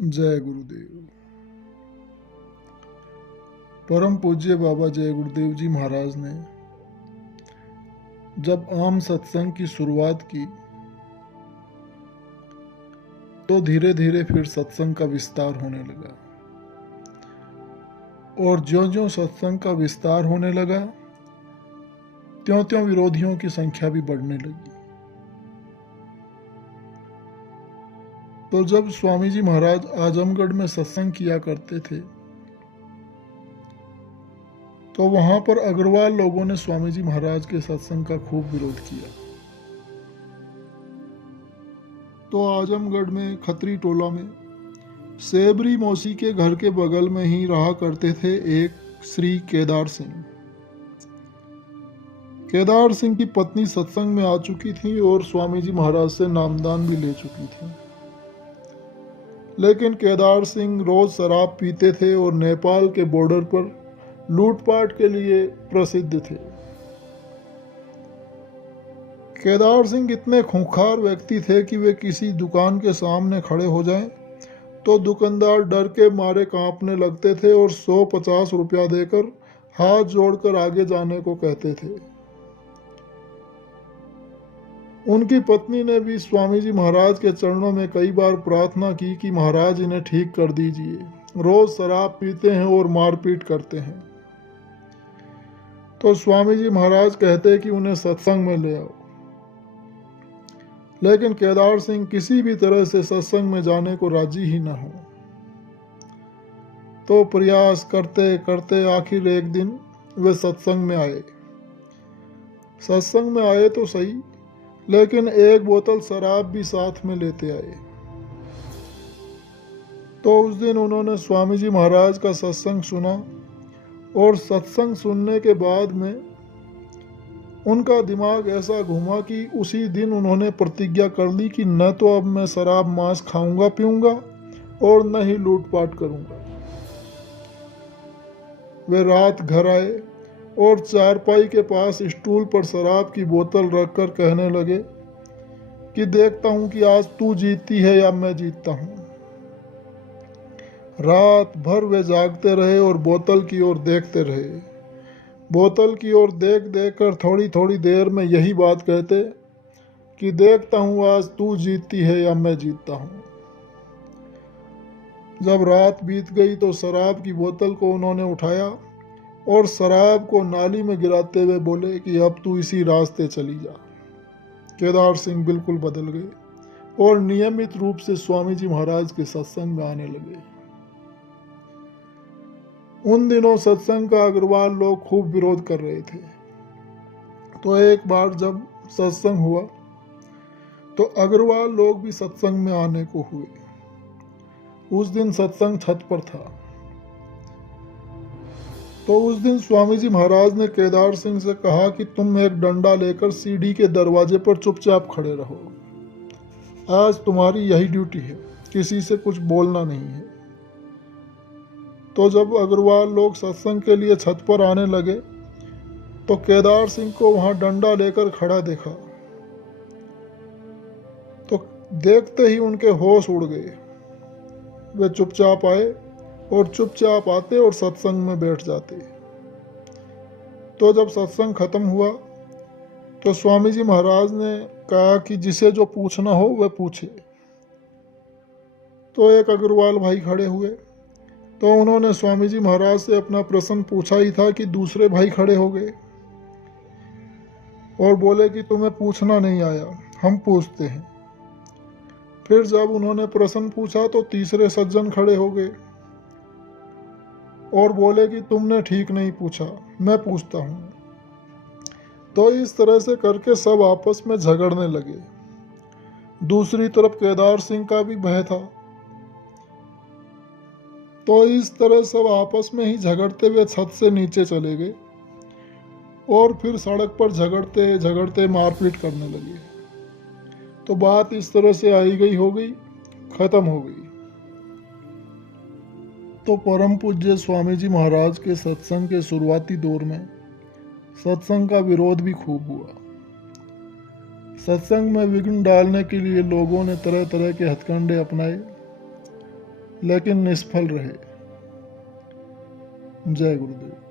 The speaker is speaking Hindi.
जय गुरुदेव। परम पूज्य बाबा जय गुरुदेव जी महाराज ने जब आम सत्संग की शुरुआत की तो धीरे धीरे फिर सत्संग का विस्तार होने लगा और ज्यों-ज्यों सत्संग का विस्तार होने लगा त्यों-त्यों विरोधियों की संख्या भी बढ़ने लगी। तो जब स्वामी जी महाराज आजमगढ़ में सत्संग किया करते थे तो वहां पर अग्रवाल लोगों ने स्वामी जी महाराज के सत्संग का खूब विरोध किया। तो आजमगढ़ में खत्री टोला में सेबरी मौसी के घर के बगल में ही रहा करते थे एक श्री केदार सिंह। केदार सिंह की पत्नी सत्संग में आ चुकी थी और स्वामी जी महाराज से नामदान भी ले चुकी थी, लेकिन केदार सिंह रोज शराब पीते थे और नेपाल के बॉर्डर पर लूटपाट के लिए प्रसिद्ध थे। केदार सिंह इतने खूंखार व्यक्ति थे कि वे किसी दुकान के सामने खड़े हो जाएं तो दुकानदार डर के मारे कांपने लगते थे और 150 रुपया देकर हाथ जोड़कर आगे जाने को कहते थे। उनकी पत्नी ने भी स्वामी जी महाराज के चरणों में कई बार प्रार्थना की कि महाराज इन्हें ठीक कर दीजिए, रोज शराब पीते हैं और मारपीट करते हैं। तो स्वामी जी महाराज कहते कि उन्हें सत्संग में ले आओ, लेकिन केदार सिंह किसी भी तरह से सत्संग में जाने को राजी ही न हो। तो प्रयास करते करते आखिर एक दिन वे सत्संग में आए। सत्संग में आए तो सही, लेकिन एक बोतल शराब भी साथ में लेते आए। तो उस दिन उन्होंने स्वामी जी महाराज का सत्संग सुना और सत्संग सुनने के बाद में उनका दिमाग ऐसा घूमा कि उसी दिन उन्होंने प्रतिज्ञा कर ली कि न तो अब मैं शराब मांस खाऊंगा पीऊंगा और न ही लूटपाट करूंगा। वे रात घर आए और चारपाई के पास स्टूल पर शराब की बोतल रखकर कहने लगे कि देखता हूं कि आज तू जीतती है या मैं जीतता हूं। रात भर वे जागते रहे और बोतल की ओर देखते रहे। बोतल की ओर देख देख कर थोड़ी थोड़ी देर में यही बात कहते कि देखता हूं आज तू जीतती है या मैं जीतता हूं। जब रात बीत गई तो शराब की बोतल को उन्होंने उठाया और शराब को नाली में गिराते हुए बोले कि अब तू इसी रास्ते चली जा। केदार सिंह बिल्कुल बदल गए और नियमित रूप से स्वामी जी महाराज के सत्संग में आने लगे। उन दिनों सत्संग का अग्रवाल लोग खूब विरोध कर रहे थे। तो एक बार जब सत्संग हुआ तो अग्रवाल लोग भी सत्संग में आने को हुए। उस दिन सत्संग छत पर था। तो उस दिन स्वामी जी महाराज ने केदार सिंह से कहा कि तुम एक डंडा लेकर सीढ़ी के दरवाजे पर चुपचाप खड़े रहो। आज तुम्हारी यही ड्यूटी है, किसी से कुछ बोलना नहीं है। तो जब अग्रवाल लोग सत्संग के लिए छत पर आने लगे तो केदार सिंह को वहां डंडा लेकर खड़ा देखा। तो देखते ही उनके होश उड़ गए। वे चुपचाप आए और चुपचाप आते और सत्संग में बैठ जाते। तो जब सत्संग खत्म हुआ तो स्वामी जी महाराज ने कहा कि जिसे जो पूछना हो वह पूछे। तो एक अग्रवाल भाई खड़े हुए तो उन्होंने स्वामी जी महाराज से अपना प्रश्न पूछा ही था कि दूसरे भाई खड़े हो गए और बोले कि तुम्हें पूछना नहीं आया, हम पूछते हैं। फिर जब उन्होंने प्रश्न पूछा तो तीसरे सज्जन खड़े हो गए और बोले कि तुमने ठीक नहीं पूछा, मैं पूछता हूं। तो इस तरह से करके सब आपस में झगड़ने लगे। दूसरी तरफ केदार सिंह का भी भय था। तो इस तरह सब आपस में ही झगड़ते हुए छत से नीचे चले गए और फिर सड़क पर झगड़ते झगड़ते मारपीट करने लगे। तो बात इस तरह से आई गई हो गई, खत्म हो गई। तो परम पूज्य स्वामी जी महाराज के सत्संग के शुरुआती दौर में सत्संग का विरोध भी खूब हुआ। सत्संग में विघ्न डालने के लिए लोगों ने तरह तरह के हथकंडे अपनाए लेकिन निष्फल रहे। जय गुरुदेव।